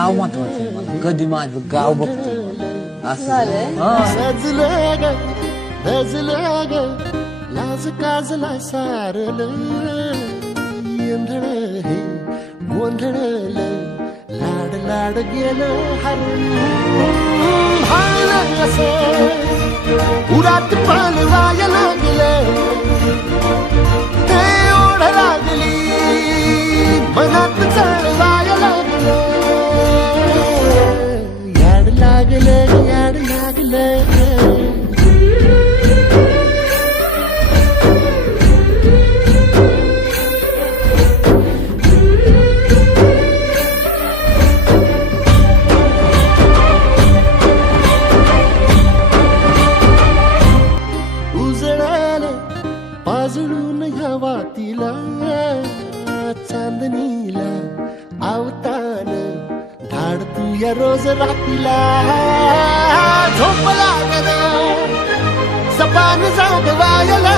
गाव महत्वाचं आहे मला. कधी माझं गाव बघतो असं हा. सजलं ग धजलं ग लाज काजला सारलं येंधळ हे गोंधळलं लाड लाड गेलं हरून भाळलं असं उरात पालवाया लागलं ते ओढ लागली मनात चळवाया लागलं याड लागलं याड लागलं पाजळून ह्या वातीला चांदणीला आवतान धाड तू या रोज रातीला झोप लागला सपान जागवायला